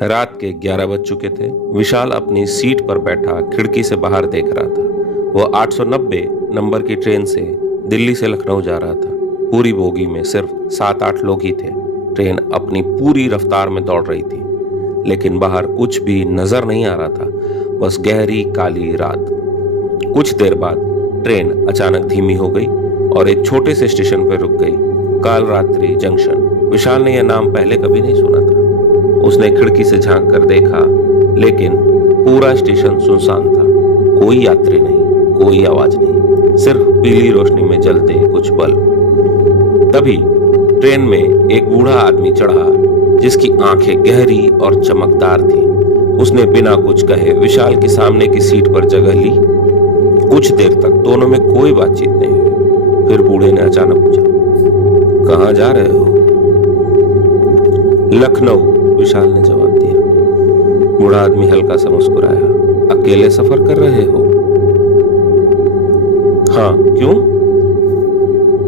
रात के 11 बज चुके थे। विशाल अपनी सीट पर बैठा खिड़की से बाहर देख रहा था। वो 890 नंबर की ट्रेन से दिल्ली से लखनऊ जा रहा था। पूरी बोगी में सिर्फ 7-8 लोग ही थे। ट्रेन अपनी पूरी रफ्तार में दौड़ रही थी, लेकिन बाहर कुछ भी नजर नहीं आ रहा था, बस गहरी काली रात। कुछ देर बाद ट्रेन अचानक धीमी हो गई और एक छोटे से स्टेशन पर रुक गई, कालरात्रि जंक्शन। विशाल ने यह नाम पहले कभी नहीं सुना था। उसने खिड़की से झांक कर देखा, लेकिन पूरा स्टेशन सुनसान था। कोई यात्री नहीं, कोई आवाज नहीं, सिर्फ पीली रोशनी में जलते कुछ बल्ब। तभी ट्रेन में एक बूढ़ा आदमी चढ़ा, जिसकी आंखें गहरी और चमकदार थीं। उसने बिना कुछ कहे विशाल के सामने की सीट पर जगह ली। कुछ देर तक दोनों में कोई बातचीत नहीं हुई। फिर बूढ़े ने अचानक पूछा, कहाँ जा रहे हो? लखनऊ, विशाल ने जवाब दिया। बूढ़ा आदमी हल्का सा मुस्कुराया। अकेले सफर कर रहे हो? हाँ, क्यों?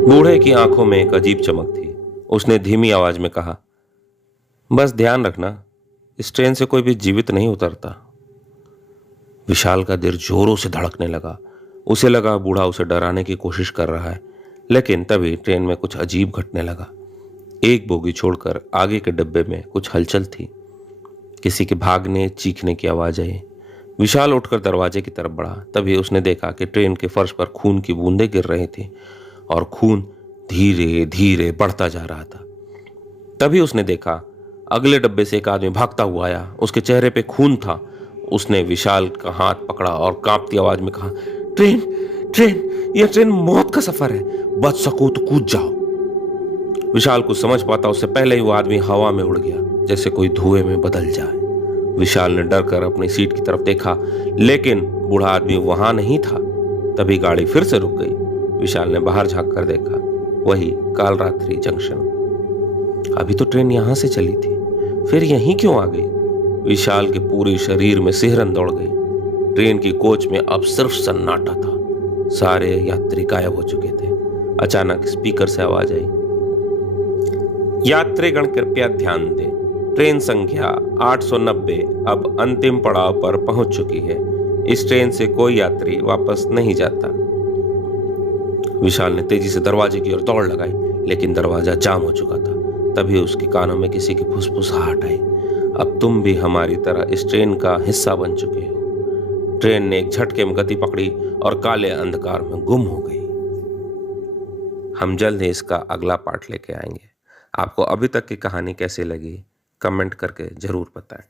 बूढ़े की आंखों में एक अजीब चमक थी। उसने धीमी आवाज में कहा, बस ध्यान रखना, इस ट्रेन से कोई भी जीवित नहीं उतरता। विशाल का दिल जोरों से धड़कने लगा। उसे लगा बूढ़ा उसे डराने की कोशिश कर रहा है, लेकिन तभी ट्रेन में कुछ अजीब घटने लगा। एक बोगी छोड़कर आगे के डब्बे में कुछ हलचल थी। किसी के भागने चीखने की आवाज आई। विशाल उठकर दरवाजे की तरफ बढ़ा। तभी उसने देखा कि ट्रेन के फर्श पर खून की बूंदें गिर रही थी और खून धीरे धीरे बढ़ता जा रहा था। तभी उसने देखा अगले डब्बे से एक आदमी भागता हुआ आया। उसके चेहरे पे खून था। उसने विशाल का हाथ पकड़ा और कांपती आवाज में कहा, ट्रेन ट्रेन यह ट्रेन मौत का सफर है, बच सको तो कूद जाओ। विशाल कुछ समझ पाता उससे पहले ही वो आदमी हवा में उड़ गया, जैसे कोई धुएं में बदल जाए। विशाल ने डर कर अपनी सीट की तरफ देखा, लेकिन बूढ़ा आदमी वहां नहीं था। तभी गाड़ी फिर से रुक गई। विशाल ने बाहर झांक कर देखा, वही कालरात्रि जंक्शन। अभी तो ट्रेन यहां से चली थी, फिर यहीं क्यों आ गई? विशाल के पूरे शरीर में सिहरन दौड़ गई। ट्रेन की कोच में अब सिर्फ सन्नाटा था। सारे यात्री गायब हो चुके थे। अचानक स्पीकर से आवाज आई, यात्रीगण कृपया ध्यान दें, ट्रेन संख्या 890 अब अंतिम पड़ाव पर पहुंच चुकी है। इस ट्रेन से कोई यात्री वापस नहीं जाता। विशाल ने तेजी से दरवाजे की ओर दौड़ लगाई, लेकिन दरवाजा जाम हो चुका था। तभी उसके कानों में किसी की फुसफुसाहट आई, अब तुम भी हमारी तरह इस ट्रेन का हिस्सा बन चुके हो। ट्रेन ने एक झटके में गति पकड़ी और काले अंधकार में गुम हो गई। हम जल्द ही इसका अगला पार्ट लेके आएंगे। आपको अभी तक की कहानी कैसी लगी, कमेंट करके जरूर बताएं।